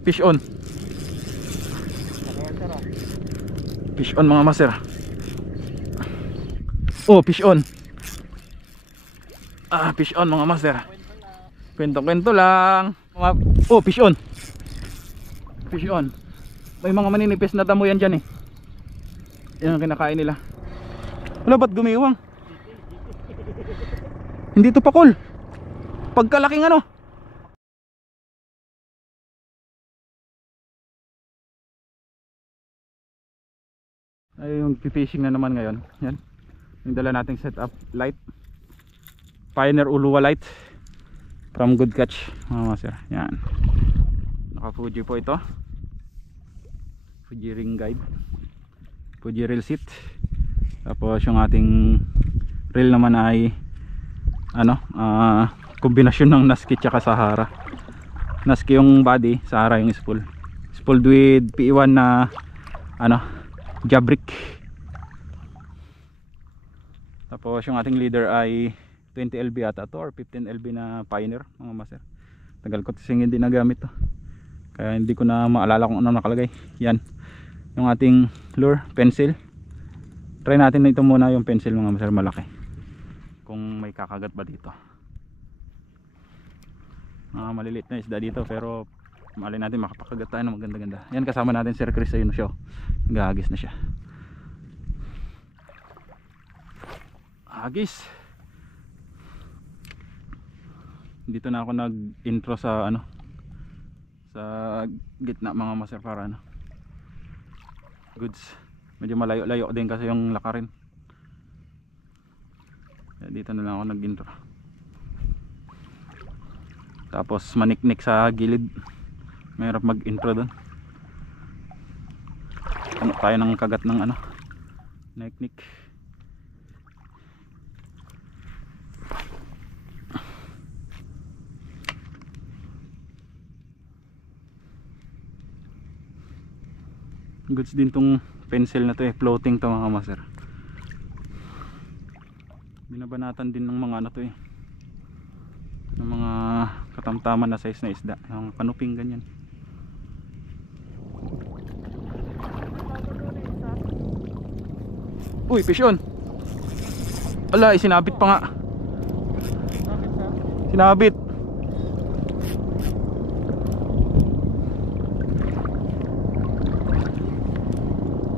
Fish on. Fish on mga master. Oh, fish on. Fish on mga master. Kwento-kwento lang. Oh, fish on. Fish on. May mga maninipis na damo yan dyan eh. Yan ang kinakain nila. Wala, ba't gumiwang? Hindi to pakol. Pagkalaking ano. Ay, yung fishing na naman ngayon. Yan. Yung dala nating setup light. Pioneer Uluwa light from Good Catch mga master. Yan. Naka Fuji po ito. Fuji ring guide. Fuji reel seat. Tapos yung ating reel naman ay kombinasyon ng Nasky tsaka Sahara. Nasky yung body, Sahara yung spool. Spooled with PE1 na Jabrick. Tapos yung ating leader ay 20 LB ata to or 15 LB na Pioneer mga master. Tagal ko kasi hindi nagamit to, kaya hindi ko na maalala kung ano nakalagay. Yan yung ating lure, pencil. Try natin na ito muna yung pencil mga master, malaki. Kung may kakagat ba dito. Maliliit na isda dito pero malay natin makapakagat tayo ng maganda-ganda. Yan, kasama natin Sir Chris ayun siya. Gagis na siya. Agis. Dito na ako nag-intro sa sa gitna mga master para goods. Medyo malayo-layo din kasi yung lakarin. Dito na lang ako nag-intro. Tapos maniknik sa gilid. Mahirap mag-intro doon. Tayo ng kagat ng niknik. Goods din tong pencil na to eh, floating to mga master. Binabanatan din ng mga to eh, ng mga katamtaman na size na isda, yung kanuping ganyan. Uy, fish on. Ala, isinabit pa nga. Sinabit.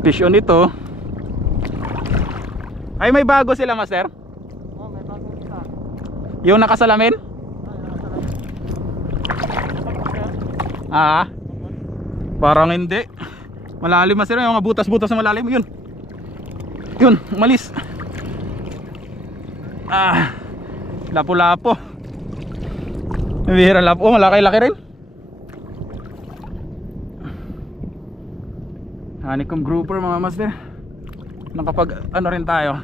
Fish on ito. Ay, may bago sila master? Oh, may bago isa. Yung nakasalamin? Parang hindi. Malalim master, yung mga butas-butas na malalim. Yun, umalis. Lapo-lapo. Bihira lapo, malaki-laki rin. Honeycomb grouper mga master. Nakapag rin tayo,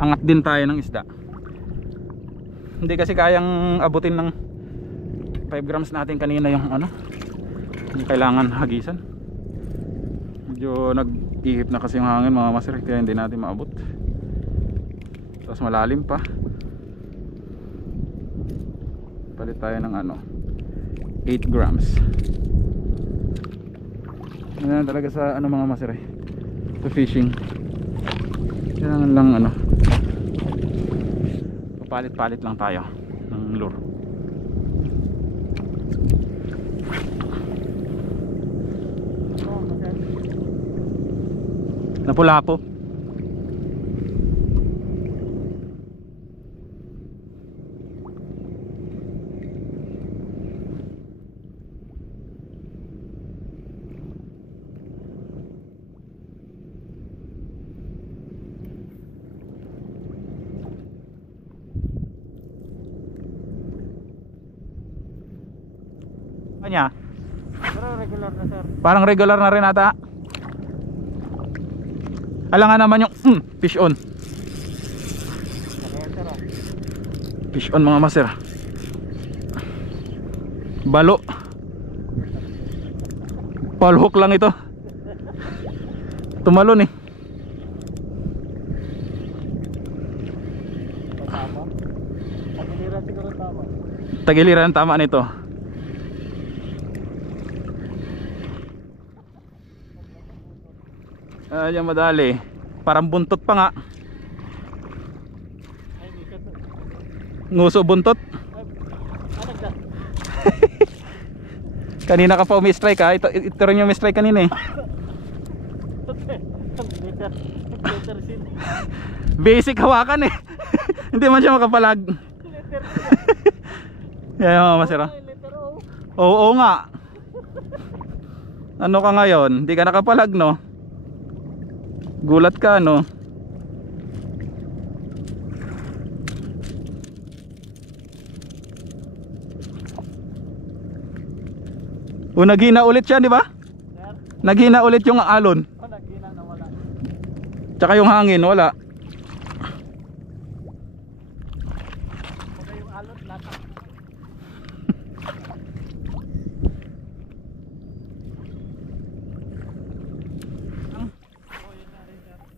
angat din tayo ng isda. Hindi kasi kayang abutin ng 5 grams natin kanina yung yung kailangan hagisan. Medyo nag-ihip na kasi yung hangin mga master, kaya hindi natin maabot. Tapos malalim pa. Palit tayo ng 8 grams. Yan talaga sa mga master sa fishing. Kailangan lang papalit-palit lang tayo ng lure. Lapu-lapo. Kanya? Pero regular na sir. Parang regular na rin ata. Alangan naman yung fish on. Fish on mga master. Balo. Palhook lang ito. Tumalon eh. Tagiliran siguro tama. Tagiliran tama nito. Ayan madali. Parang buntot pa nga. Ay, di ka to. Nguso buntot. Ay, anong ka? Kanina ka pa umi-strike ha. Ito rin yung umi-strike kanina eh. Glitter. Glitter sin. Basic hawakan eh. Hindi man siya makapalag. Glitter. Yan mga masira. Glitter O. Oo nga. Ano ka ngayon? Hindi ka nakapalag no? Gulat ka no? O naghina ulit siya di ba? Sir? Naghina ulit yung alon. Oh, naghina na wala. Tsaka yung hangin wala. Wala yung alot latak.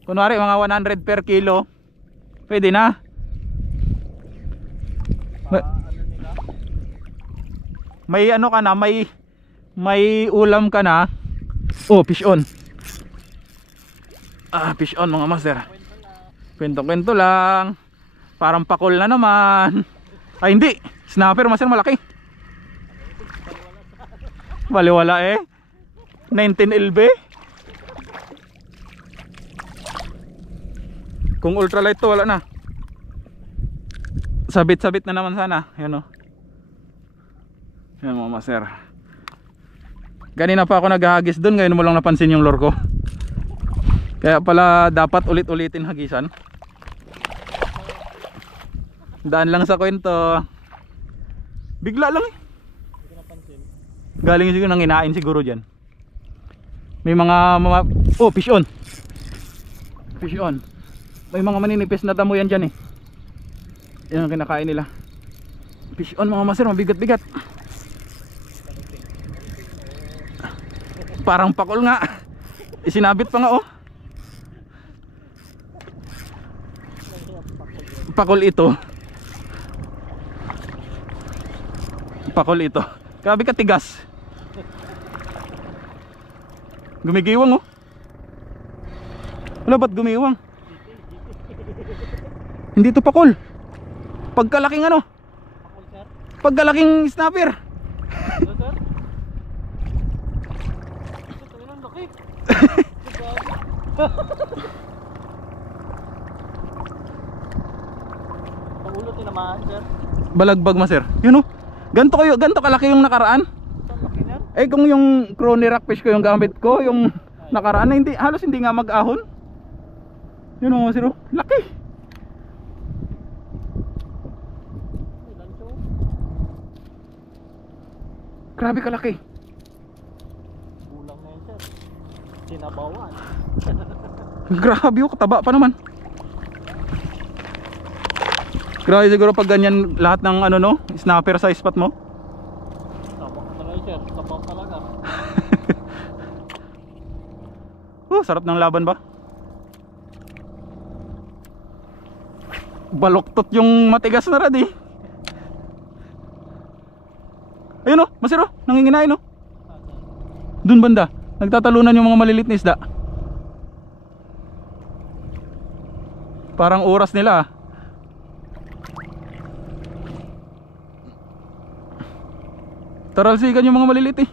Kunwari mga 100 per kilo. Pwede na. Ano nila? May ano ka na, may ulam ka na. Oh, fish on. Fish on mga master. Kwento na. Kwento-kwento lang. Parang pakol na naman. Ay hindi, snapper master malaki. Baliwala eh. 19 LB. Kung ultralight to wala na. Sabit-sabit na naman sana. Yan o. Yan mga master. Ganina pa ako naghahagis dun. Ngayon mo lang napansin yung lure ko. Kaya pala dapat ulit-ulitin hagisan. Daan lang sa kwento. Bigla lang eh. Hindi ko napansin. Galing siguro nang inain siguro dyan. May mga oh fish on. Fish on. May mga maninipis na damo yan dyan eh. Yan ang kinakain nila. Fish on mga master, mabigat-bigat. Parang pakol nga. Isinabit pa nga oh. Pakol ito. Pakol ito. Grabe katigas. Gumigiwang oh. Wala ba't gumiwang? Hindi to pakol. Pagkalaking ano? Pakol, sir? Pagkalaking snapper. Ano, sir? Ito yun, laki. Pangulo tinamaan, sir. Balagbag master. Yun oh. Ganto kalaki yung nakaraan. Ito, laki na. Eh kung yung crony rockfish ko yung gamit ko, yung nakaraan na hindi, halos hindi nga mag-ahon. Yun oh master oh. Laki. Grabe kalaki. Bulang na yun, sir. Sinabawan. Grabe oh, kataba pa naman. Grabe siguro pag ganyan lahat ng ano no, snapper sa spot mo. Tama ka talaga, sir. Tama talaga. Sarap ng laban ba? Baloktot yung matigas na rad eh. Ayun oh, masir oh, nanginginain oh. Dun banda, nagtatalunan yung mga malilit na isda. Parang oras nila ah. Taralsikan yung mga malilit eh.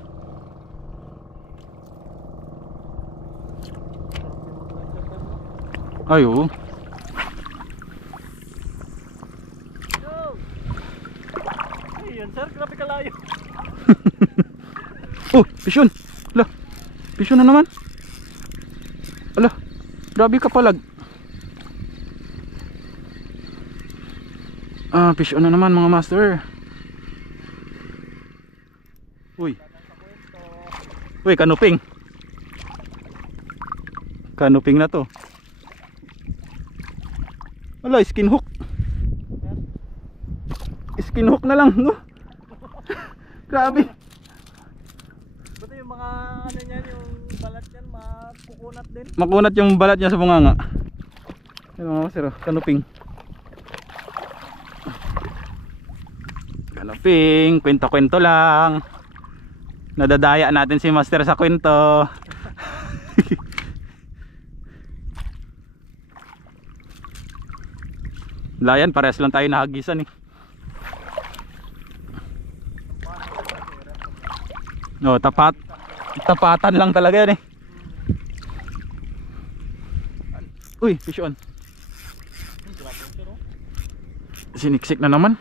Ay oh. Ayun, sir. Grabe kalayo. Oh, pisyon. Ala, pisyon na naman. Ala, grabe kapalag. Pisyon na naman mga master. Uy. Uy, kanuping. Kanuping na to. Ala, skin hook. Skin hook na lang, no? Grabe. Buti yung mga ano niyan, yung balat niyan, mapukunat din. Makunat yung balat niya sa bunganga. Ayun mga master, kanuping. Kanuping, kwento-kwento lang. Nadadaya natin si master sa kwento. Layan, parehas lang tayo nahagisan eh. No, tapatan lang talaga yan eh. Uy, fish on. Siniksik na naman.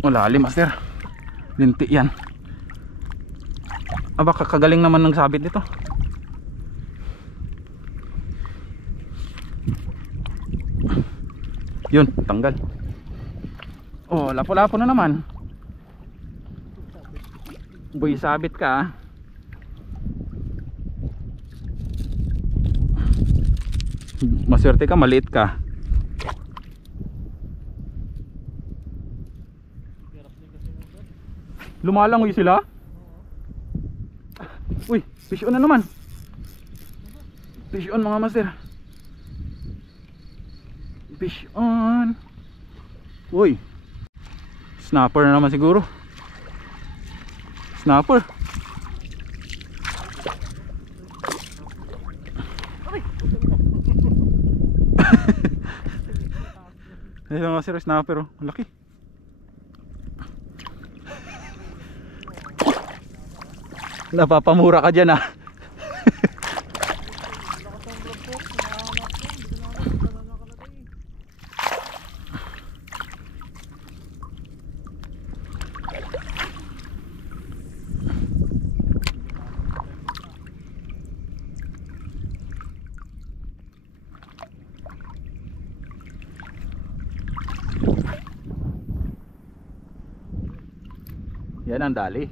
Malalim, master. Linti yan. Aba, kakagaling naman ng sabit nito. Yun, tanggal. Oh, lapo-lapo na naman. Boy, sabit ka ah. Maswerte ka, maliit ka. Lumalangoy sila? Uy, fish on na naman. Fish on mga master. Fish on. Uy, snapper na naman siguro. Snapper. Ayun mga master, snapper oh. Ang laki. Napapamura ka dyan ah. Yan ang dali.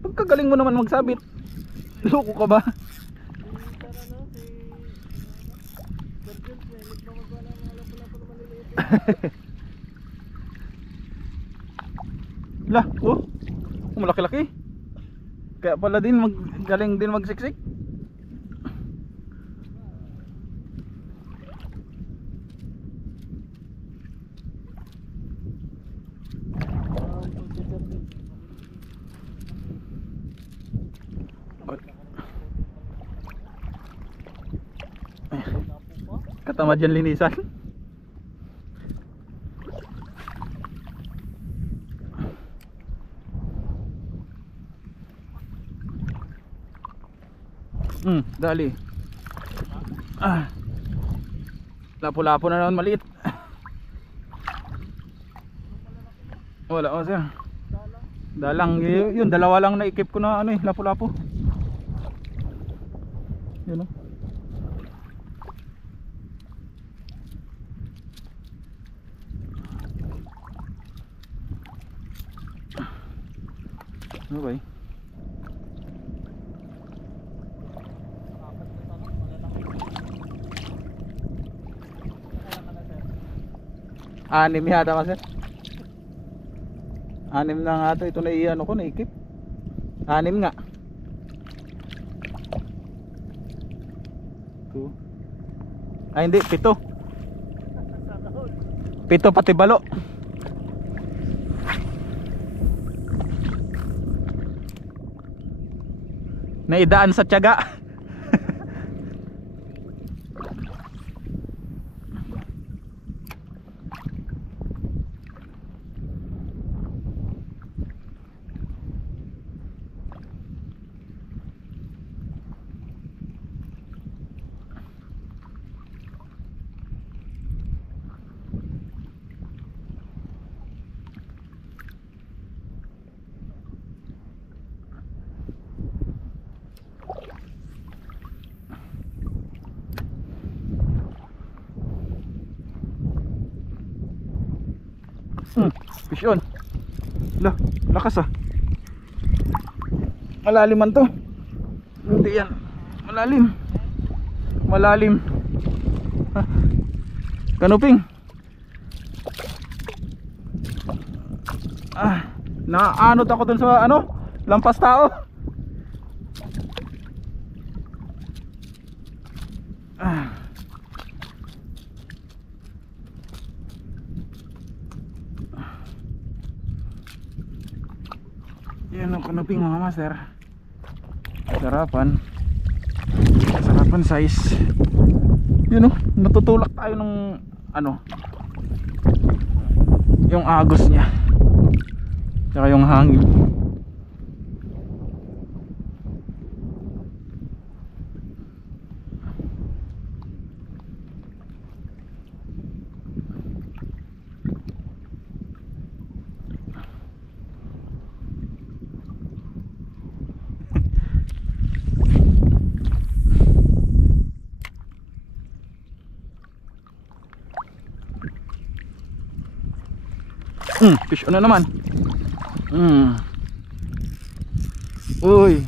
Pagkagaling mo naman magsabit. Loko ka ba? Lah, oh. Malaki-laki. Kaya pala din galing din magsiksik. Katamad yan linisan. Dali. Lapo-lapo na naman, maliit. Wala, oh sir. Dalang, yun, dalawa lang naikip ko na ano eh, lapo-lapo. Yun oh. Okay. Anim yata kasi. Anim na nga ito. Ito na iyan ko, naikip. Anim nga. 2. Ay hindi, 7. 7 pati balo. Naidaan sa tiyaga. Fish on. Lah, lakas ah. Malaliman to. Hindi yan. Malalim. Malalim. Kanuping. Naanot ako dun sa ano? Lampas tao. kanuping mga master. Sarapan. Sarapan size. Yun o, natutulak tayo ng ano, yung agos niya tsaka yung hangin. Fish on na naman. Uy,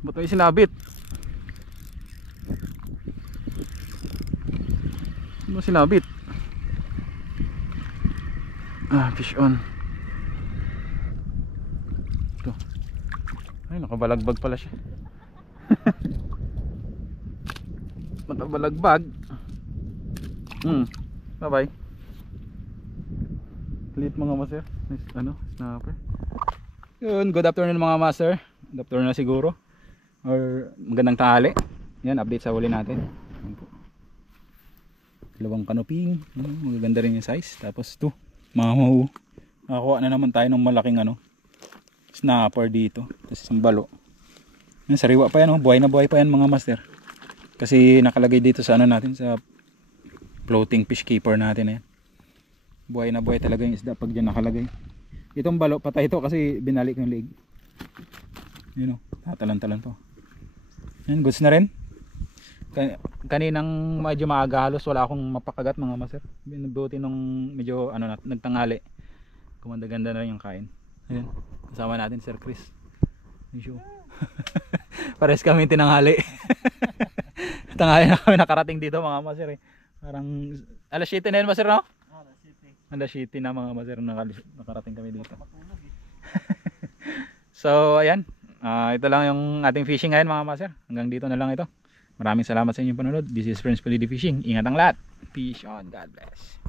ba't may sinabit? Ano sinabit? Fish on. Ito. Ay, nakabalagbag pala siya. Nakabalagbag. Bye bye. Lit mga master. Nice, snapper. Yun, good afternoon mga master. Good afternoon na siguro. Or magandang tanghali. Yan, update sa huli natin. Yan po. Dalawang kanuping. Magaganda rin yung size. Tapos ito, mamaw. Nakakuha na naman tayo ng malaking snapper dito. Tapos isang balo. Yan, sariwa pa yan. Buhay na buhay pa yan mga master. Kasi nakalagay dito sa natin, sa floating fish keeper natin. Yan. Buhay na buhay talaga yung isda pag dyan nakalagay. Itong balo, patay ito kasi binalik yung leg. Yun o, tatalan-talan to. Yan, goods na rin. Kaninang medyo maaga halos wala akong mapakagat mga master. Binubuti nung medyo nagtanghali. Kumanda-ganda na rin yung kain. Ayan, kasama natin Sir Chris. Pares kami tinanghali. Tanghali na kami nakarating dito mga master. Parang alas 7 na yun master, no? Alas 7 na mga master, nakarating kami dito. So ayan, ito lang yung ating fishing ngayon mga master. Hanggang dito na lang ito. Maraming salamat sa inyong panonood. This is Friends Palidi Fishing. Ingat ang lahat. Fish on. God bless.